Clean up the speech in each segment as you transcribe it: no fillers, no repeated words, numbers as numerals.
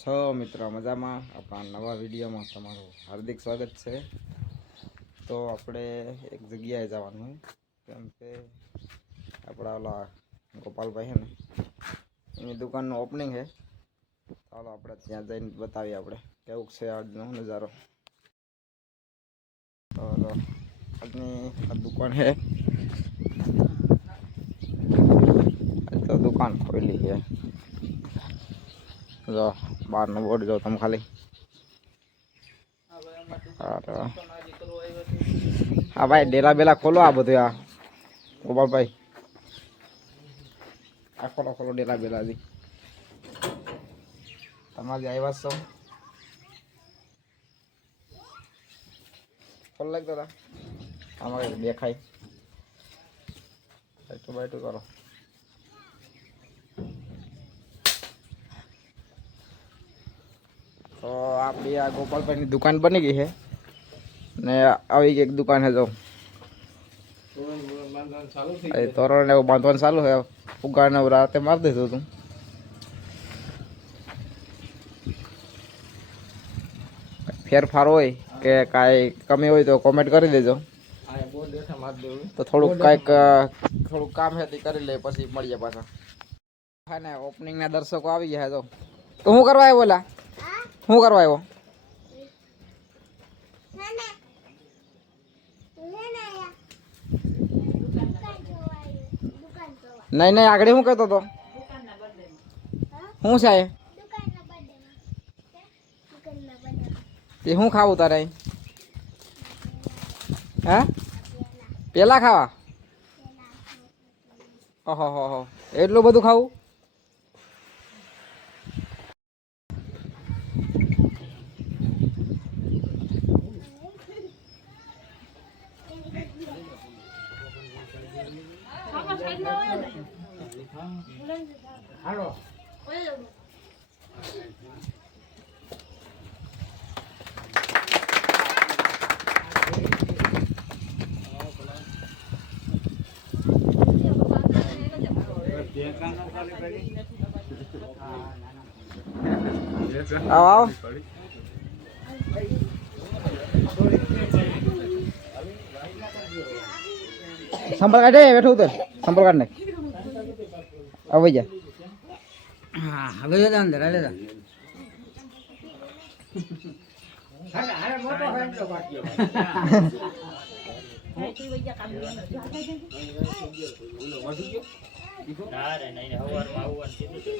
છો મિત્રો મજામાં આપણા નવા વિડીયોમાં તમારું હાર્દિક સ્વાગત છે। તો આપણે એક જગ્યાએ જવાનું કેમ કે આપણા ઓલા ગોપાલભાઈ છે ને એની દુકાનનું ઓપનિંગ છે। ચાલો આપણે ત્યાં જઈને બતાવીએ આપણે કેવું છે આજનો નજારો। તો આજની આ દુકાન છે, આજ તો દુકાન ખોલી છે। જો બહારનો બોર્ડ જો તમે ખાલી। હા ભાઈ ડેલા બેલા ખોલો આ બધું આ ગોપાલભાઈ આ ખોલો ખોલો ડેલા બેલા જી તમારી આવ્યા છો ખોલ લાગતો હતા અમારે દેખાય બેઠું બેઠું કરો। તો આપણી આ ગોપાલભાઈની દુકાન બની ગઈ છે ને આવી એક દુકાન છે જો તોરણ ને એવું બાંધવાનું ચાલુ છે। ઉગાડને રાતે મારી દીધું હતું। ફેરફાર હોય કે કાંઈ કમી હોય તો કોમેન્ટ કરી દેજો। તો થોડુંક કાંઈક થોડુંક કામ છે તે કરી લે પછી મળીએ પાછા। હા ને ઓપનિંગના દર્શકો આવી ગયા તો શું કરવા આવ્યો બોલા શું કરવા આવ્યો? નહીં નહીં આગળ શું કહેતો હતો શું છે તે શું ખાવું તારે હે પેલા ખાવા ઓહો હો એટલું બધું ખાવું? આવો સંપલ કાઢે બેઠો ઉતર સંપલ કાઢ નાખ આવી જા હા હવે જતા અંદર હાલે જા અરે મોટો હોય તો બાકી ના રે નહીં હવારમાં આવવાનું કીધું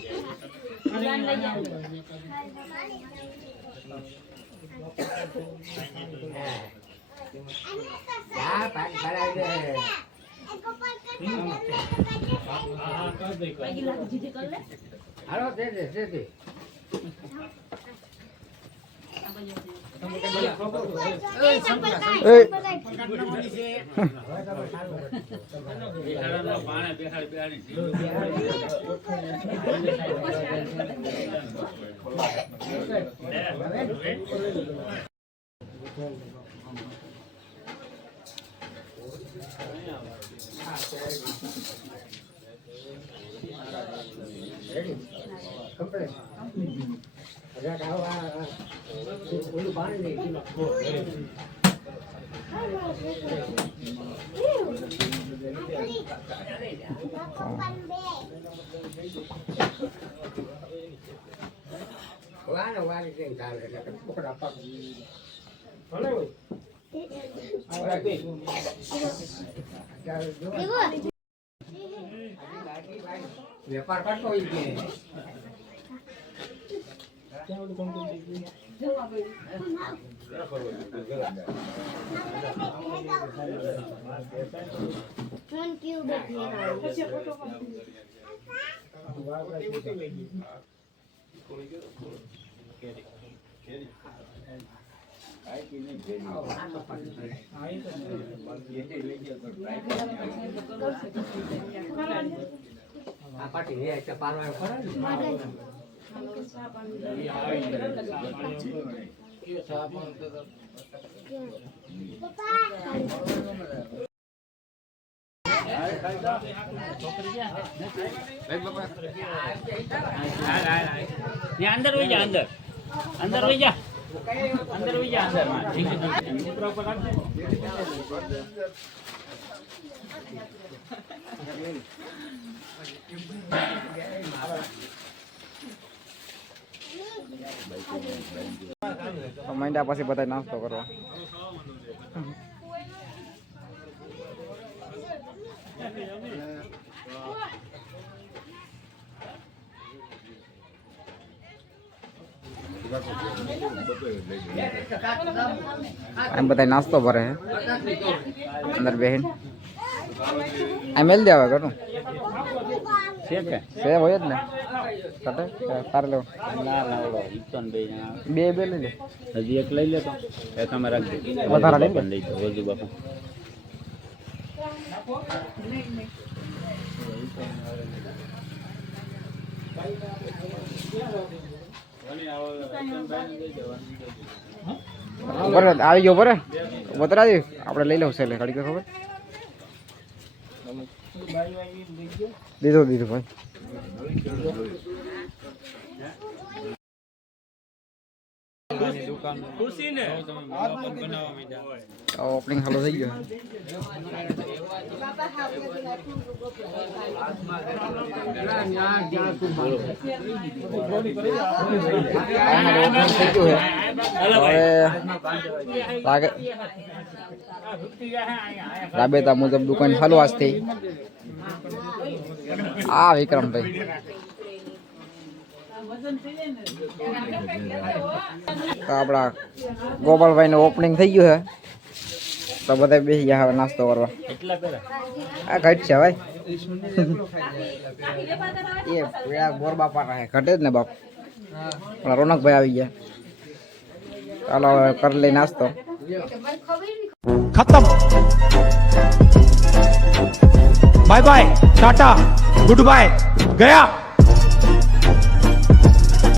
હા પાક ભરાઈ દે હાલો દે व्यापार करते हो पार्टी है एक पारवा पर ને અંદર વહી જા અંદર અંદર વહી જા અંદર વહી જા અંદર માં ઉપર ઉપર રાખજો માંડ્યા પછી બધા નાસ્તો કરવા એમ બધા નાસ્તો ભરે અંદર બેહીન આ મેલ દેવા કરું છે કે છે હોય જ ને કટે તાર લો ના ના ઓલો ઈતન બે બે લઈ લે હજી એક લઈ લે તો એક અમે રાખી દે વધારે લઈ લે લઈ દો વજુ બાપા બરાબર આવી ગયો બરાબર બતરાજી આપણે લઈ લઉં છે એટલે ઘડી ખબર દીધું દીધું ભાઈ ઓપનિંગ હાલો થઈ ગયો રાબેતા મુજબ દુકાન ચાલુ આજથી આ વિક્રમભાઈ તો આપણા ગોપાલભાઈ નું ઓપનિંગ થઈ ગયું છે તો બધા બેસી ગયા હવે નાસ્તો કરવા આ ઘટ છે ભાઈ એ બોર બાપા રહે ઘટે જ ને બાપ પણ રોનકભાઈ આવી ગયા ચાલો હવે કરી લઈ નાસ્તો खत्म bye bye tata goodbye गया।